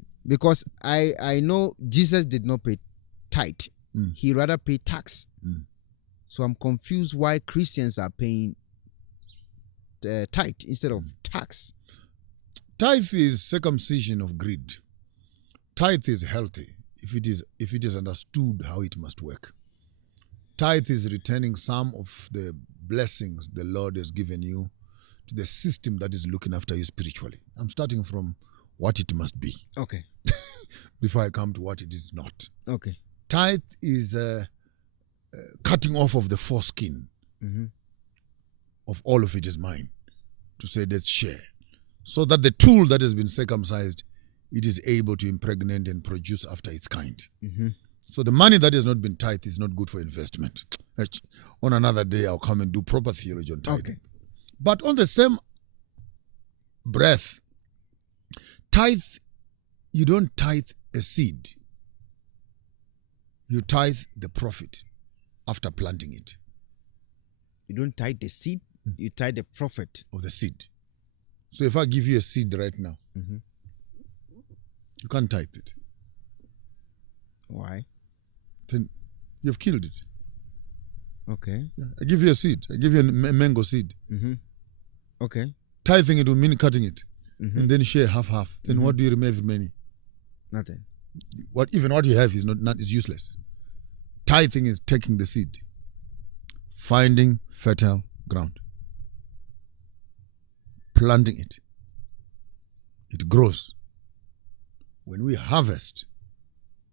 then? Because I know Jesus did not pay tithe. He rather paid tax. So I'm confused why Christians are paying tithe instead of tax. Tithe is circumcision of greed. Tithe is healthy if it is understood how it must work. Tithe is returning some of the blessings the Lord has given you to the system that is looking after you spiritually. I'm starting from what it must be. Okay. Before I come to what it is not. Okay. Tithe is cutting off of the foreskin of all of it is mine. To say let's share. So that the tool that has been circumcised, it is able to impregnate and produce after its kind. So the money that has not been tithe is not good for investment. On another day, I'll come and do proper theology on tithing. Okay. But on the same breath, tithe, you don't tithe a seed. You tithe the profit after planting it. You don't tithe the seed, you tithe the profit of the seed. So if I give you a seed right now, you can't tithe it. Why? Then you've killed it. Okay. Yeah. I give you a seed. I give you a mango seed. Okay. Tithing it will mean cutting it. And then share half. Then what do you remaining? Nothing. Even what you have is is useless. Tithing is taking the seed, finding fertile ground, planting it. It grows. When we harvest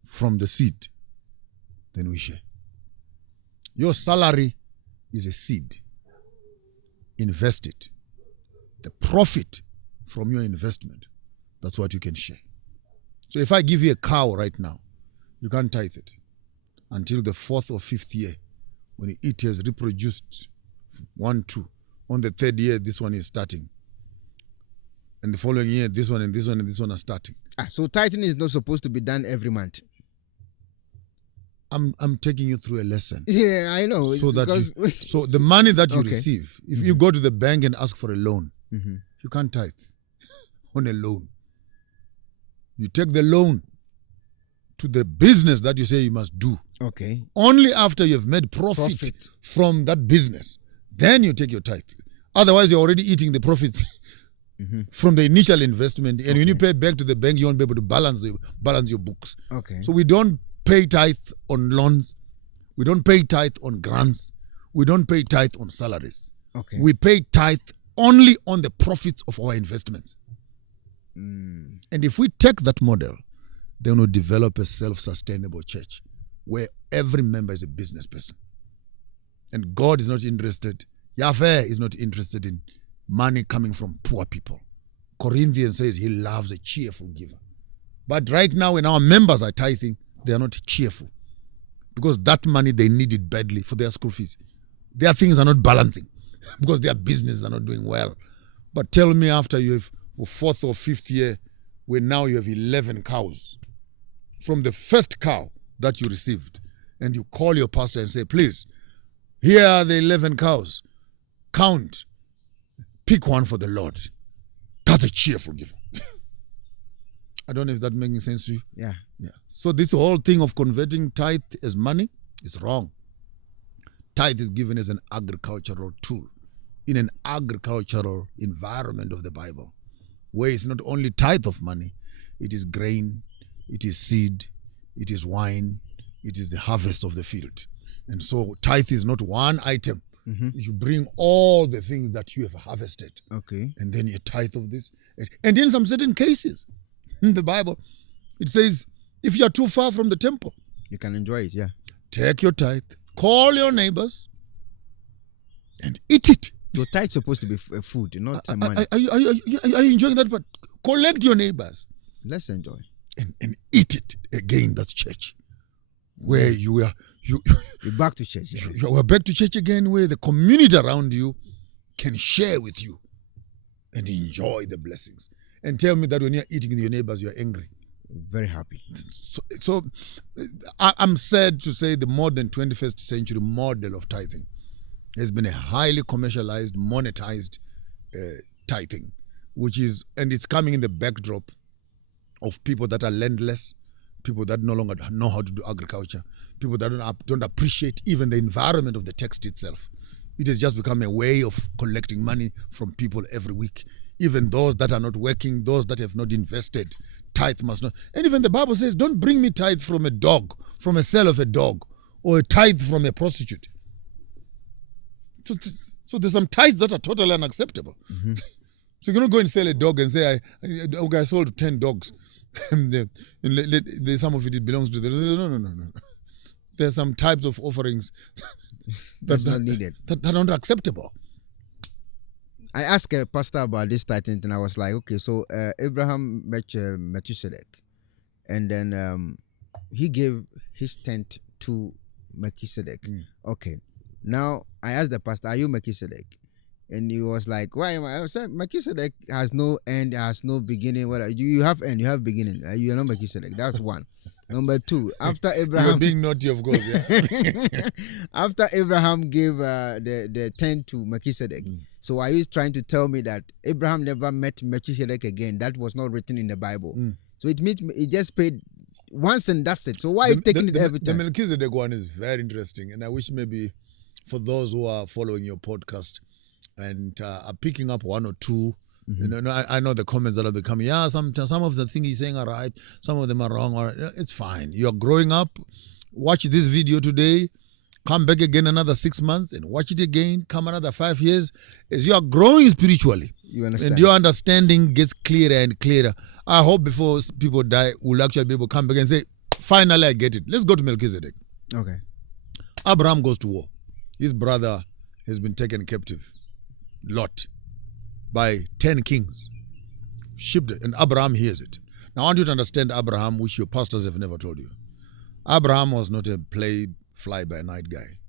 from the seed, then we share. Your salary is a seed. Invest it. The profit from your investment, that's what you can share. So if I give you a cow right now, you can't tithe it until the 4th or 5th year, when it has reproduced 1, 2. On the 3rd year, this one is starting. And the following year, this one and this one and this one are starting. So tithing is not supposed to be done every month. I'm taking you through a lesson. Yeah, I know. So the money that you receive, if you go to the bank and ask for a loan, you can't tithe on a loan. You take the loan to the business that you say you must do. Okay. Only after you've made profit from that business, then you take your tithe. Otherwise, you're already eating the profits from the initial investment. And when you pay back to the bank, you won't be able to balance your books. Okay. So we don't pay tithe on loans. We don't pay tithe on grants. We don't pay tithe on salaries. Okay. We pay tithe only on the profits of our investments. And if we take that model, then we'll develop a self-sustainable church where every member is a business person. And God is not interested, Yahweh is not interested in money coming from poor people. Corinthians says he loves a cheerful giver. But right now when our members are tithing, they are not cheerful. Because that money, they need it badly for their school fees. Their things are not balancing because their businesses are not doing well. But tell me, after you have 4th or 5th year, when now you have 11 cows, from the first cow that you received, and you call your pastor and say, please, here are the 11 cows. Count. Pick one for the Lord. That's a cheerful giver. I don't know if that making sense to you. Yeah. So this whole thing of converting tithe as money is wrong. Tithe is given as an agricultural tool in an agricultural environment of the Bible, where it's not only tithe of money, it is grain, it is seed, it is wine, it is the harvest of the field. And so tithe is not one item. You bring all the things that you have harvested. Okay. And then you tithe of this. And in some certain cases, in the Bible, it says, if you are too far from the temple, you can enjoy it, yeah. Take your tithe, call your neighbors, and eat it. Your tithe is supposed to be food, not money. Are you enjoying that? But collect your neighbors. Let's enjoy. And eat it. Again, that's church. Where you're back to church. Yeah. You are back to church again, where the community around you can share with you and enjoy the blessings. And tell me that when you're eating with your neighbors, you're angry. Very happy. So I'm sad to say the modern 21st century model of tithing has been a highly commercialized, monetized tithing, and it's coming in the backdrop of people that are landless, people that no longer know how to do agriculture, people that don't appreciate even the environment of the text itself. It has just become a way of collecting money from people every week. Even those that are not working, those that have not invested, tithe must not. And even the Bible says, don't bring me tithe from a dog, from a cell of a dog, or a tithe from a prostitute. So there's some tithes that are totally unacceptable. Mm-hmm. So you cannot go and sell a dog and say, I sold 10 dogs. And some of it belongs to the... No. There's some types of offerings that's not needed. That are not acceptable. I asked a pastor about this tithing, and I was like, okay, so Abraham met Melchizedek, and then he gave his tenth to Melchizedek. Okay, now I asked the pastor, are you Melchizedek? And he was like, why am I? I said, Melchizedek has no end, has no beginning. What you have end, you have beginning. You are not Melchizedek. That's one. Number two, after Abraham... You're being naughty, of course, yeah. After Abraham gave the 10 to Melchizedek, so are you trying to tell me that Abraham never met Melchizedek again? That was not written in the Bible. So it means he just paid once and that's it. So why are you taking it every time? The Melchizedek one is very interesting, and I wish maybe for those who are following your podcast and are picking up one or two, I know the comments that are becoming, some of the things he's saying are right, some of them are wrong. Or it's fine. You're growing up. Watch this video today. Come back again another 6 months and watch it again. Come another 5 years. As you are growing spiritually, you understand, and your understanding gets clearer and clearer. I hope before people die, we'll actually be able to come back and say, finally, I get it. Let's go to Melchizedek. Okay. Abraham goes to war. His brother has been taken captive, Lot, by 10 kings. Shipped it, and Abraham hears it. Now, I want you to understand Abraham, which your pastors have never told you. Abraham was not a fly-by-night guy.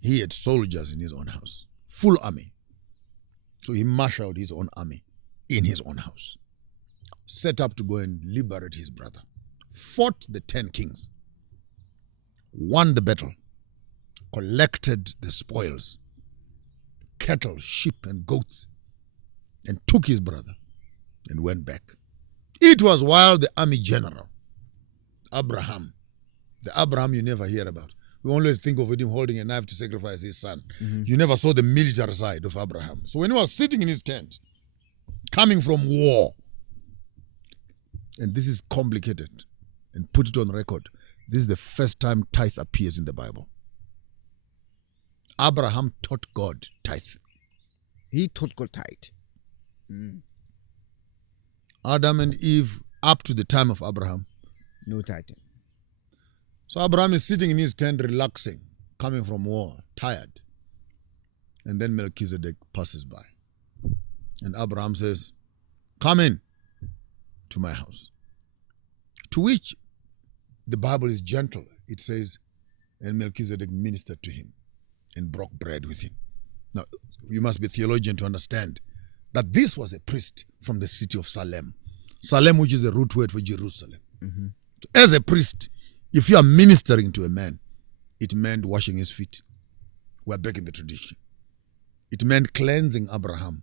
He had soldiers in his own house, full army. So he marshaled his own army in his own house, set up to go and liberate his brother, fought the 10 kings, won the battle, collected the spoils, cattle, sheep, and goats, and took his brother and went back. It was while the army general, Abraham, the Abraham you never hear about. We always think of him holding a knife to sacrifice his son. You never saw the military side of Abraham. So when he was sitting in his tent, coming from war, and this is complicated, and put it on record, this is the first time tithe appears in the Bible. Abraham taught God tithe. He taught God tithe. Adam and Eve, up to the time of Abraham, no tithing. So Abraham is sitting in his tent, relaxing, coming from war, tired. And then Melchizedek passes by. And Abraham says, come in to my house. To which the Bible is gentle. It says, and Melchizedek ministered to him and broke bread with him. Now, you must be a theologian to understand that this was a priest from the city of Salem. Salem, which is a root word for Jerusalem. So as a priest, if you are ministering to a man, it meant washing his feet. We're back in the tradition. It meant cleansing Abraham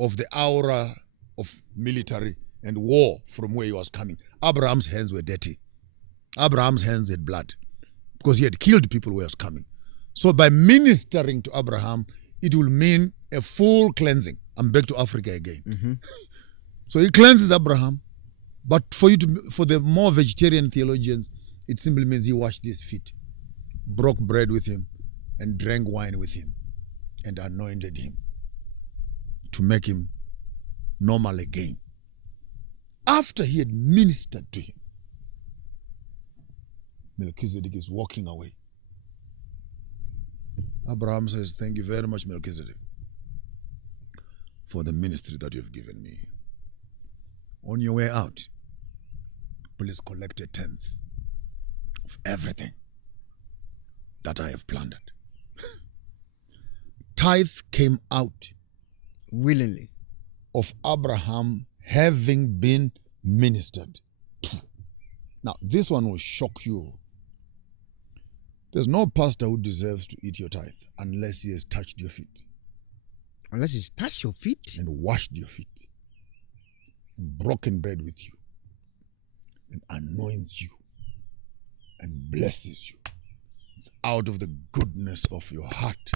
of the aura of military and war from where he was coming. Abraham's hands were dirty. Abraham's hands had blood because he had killed people where he was coming. So by ministering to Abraham, it will mean a full cleansing. I'm back to Africa again. So he cleanses Abraham, but for the more vegetarian theologians, it simply means he washed his feet, broke bread with him, and drank wine with him, and anointed him to make him normal again. After he had ministered to him, Melchizedek is walking away. Abraham says, thank you very much, Melchizedek, for the ministry that you've given me. On your way out, please collect a tenth of everything that I have plundered. Tithe came out willingly of Abraham having been ministered to. Now, this one will shock you. There's no pastor who deserves to eat your tithe unless he has touched your feet. Unless he's touched your feet? And washed your feet. And broken bread with you. anoints you and blesses you. It's out of the goodness of your heart.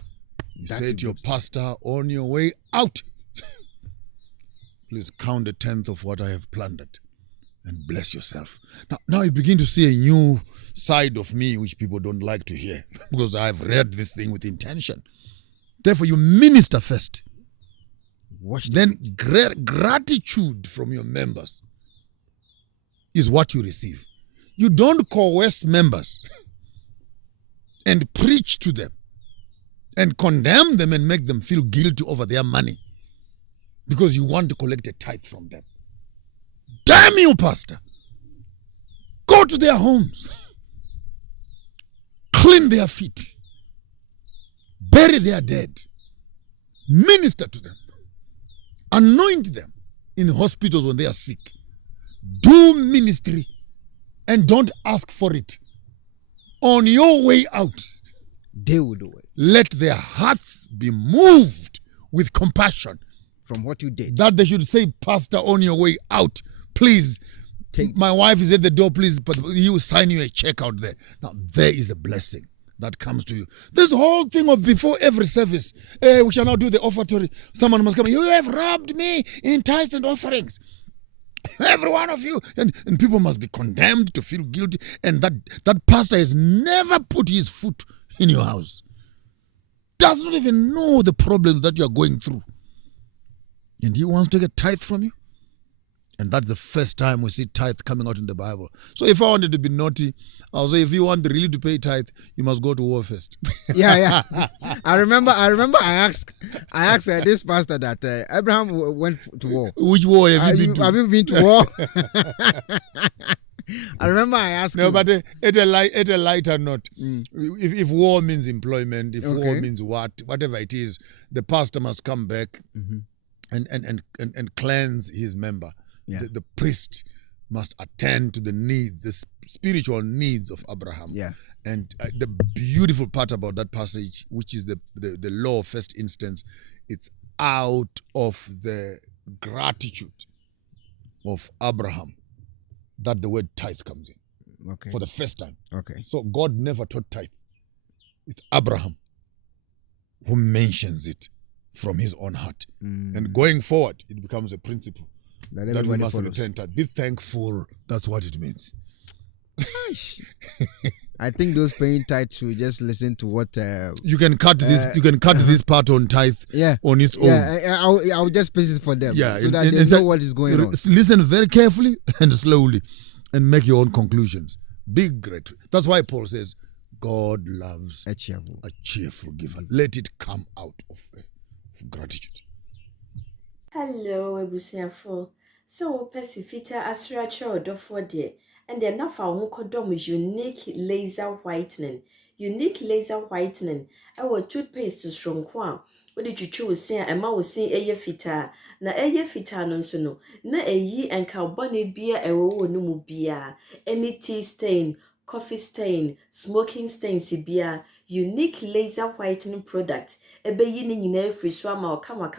You say to your pastor on your way out, please count a tenth of what I have planted and bless yourself. Now you begin to see a new side of me which people don't like to hear because I've read this thing with intention. Therefore, you minister first. Then gratitude from your members is what you receive. You don't coerce members and preach to them and condemn them and make them feel guilty over their money because you want to collect a tithe from them. Damn you, pastor. Go to their homes. Clean their feet. Bury their dead. Minister to them. Anoint them in hospitals when they are sick. Do ministry and don't ask for it. On your way out, they will do it. Let their hearts be moved with compassion. From what you did. That they should say, pastor, on your way out, please, my wife is at the door, please, but he will sign you a check out there. Now, there is a blessing that comes to you. This whole thing of before every service, we shall now do the offertory. Someone must come, you have robbed me in tithes and offerings. Every one of you. And people must be condemned to feel guilty. And that pastor has never put his foot in your house. Does not even know the problem that you are going through. And he wants to get tithe from you. And that's the first time we see tithe coming out in the Bible. So if I wanted to be naughty, I'll say if you want really to pay tithe, you must go to war first. Yeah. I remember I asked this pastor that Abraham went to war. Which war have you been to? Have you been to war? I remember I asked him. But at a lighter note, if war means employment, if war means whatever it is, the pastor must come back and cleanse his member. Yeah. The priest must attend to the needs, the spiritual needs of Abraham. Yeah. And the beautiful part about that passage, which is the law of first instance, it's out of the gratitude of Abraham that the word tithe comes in. Okay. For the first time. Okay. So God never taught tithe. It's Abraham who mentions it from his own heart. And going forward, it becomes a principle that we must return tithe. Be thankful. That's what it means. I think those paying tithe should just listen to what you can cut this. You can cut this part on tithe. On its own. I'll just paste it for them. Yeah, so that they know what is going on. Listen very carefully and slowly, and make your own conclusions. Be grateful. That's why Paul says, God loves a cheerful giver. Let it come out of gratitude. Hello, Ebusiafo. So, Percy Fita Asra Chodo for dear, and then enough our Mokodom is unique laser whitening. Unique laser whitening. Our toothpaste to strong quan. What did you choose? Say, and ma was saying a fita. Na fita non sono. Na a ye and carbonate beer a wo no mu beer. Any tea stain, coffee stain, smoking stain, beer. Unique laser whitening product. Ebe yini nyina free swama o kama.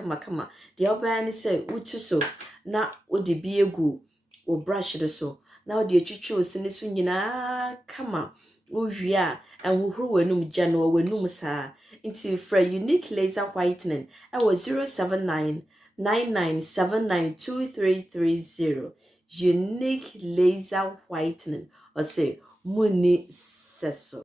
The obani say utu so na odi bi egu o brush de so. Na odi etwitwe osini so nyina kama. Uwia and huhuru wenum jano wenum sa. Into for unique laser whitening. I was 079-9979-2330. Unique laser whitening. Or say Muni Seso.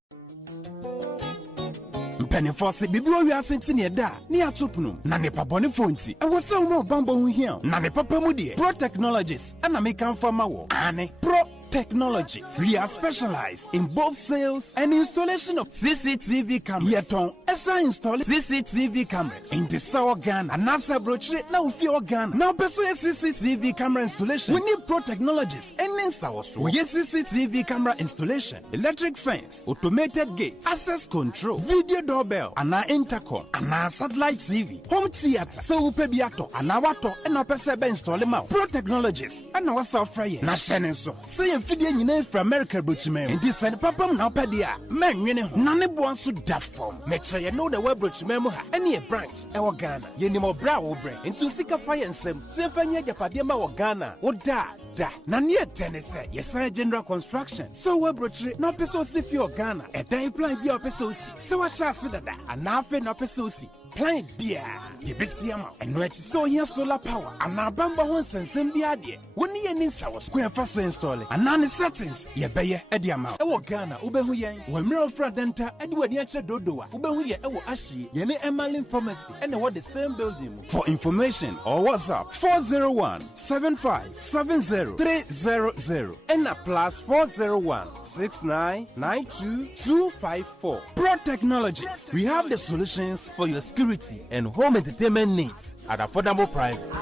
Penifose bibio wi asenti ne da ne atopno na ne pabone fonti e wo se wo bambo hu hia na ne papa mu de Pro Technologies ana me kan fama wo ane Pro Technologies. We are specialized in both sales and installation of CCTV cameras. Yeton esa install CCTV cameras in the South Ghana and NASA brochure na ufi Ghana. Now beso CCTV camera installation. We need Pro Technologies and then sawoso. We CCTV camera installation, electric fence, automated gate, access control, video doorbell, and intercom, and satellite TV, home theater. So upe biato, and wato, and our person install them out. Pro Technologies and our software. Na shenenso. Say Fidya nyina from America Bruchman. And this and papa na pedia. Man yene nane buansu that form. Make sure you know the web Bruchman ha. Any a branch e Ghana. Ye ni mo bra wo bre. Into sika fire nsem. Se fanya japadema wo Ghana. Wo da da. Na near tenese, yes, general construction. So we broche no peso si fi Ghana. E dan plan bi opeso si. So wa sha se dada. Anafe no peso si. Plan bia. Ye besi ama. Eno echi so here solar power. Ana bamba ho nsensem bi ade. Woni ye ninsa wo square fa so install. Ana ne settings ye beye e de ama. E wo Ghana ubehu yen. Wo mira ofra denta e de wani ache dodoa. Ubehu ye e wo ahye. Ye ne Emalin Pharmacy and what the same building. For information or WhatsApp 401-7570-300 and a +401-6992-254. Pro Technologies. We have the solutions for your security and home entertainment needs at affordable prices.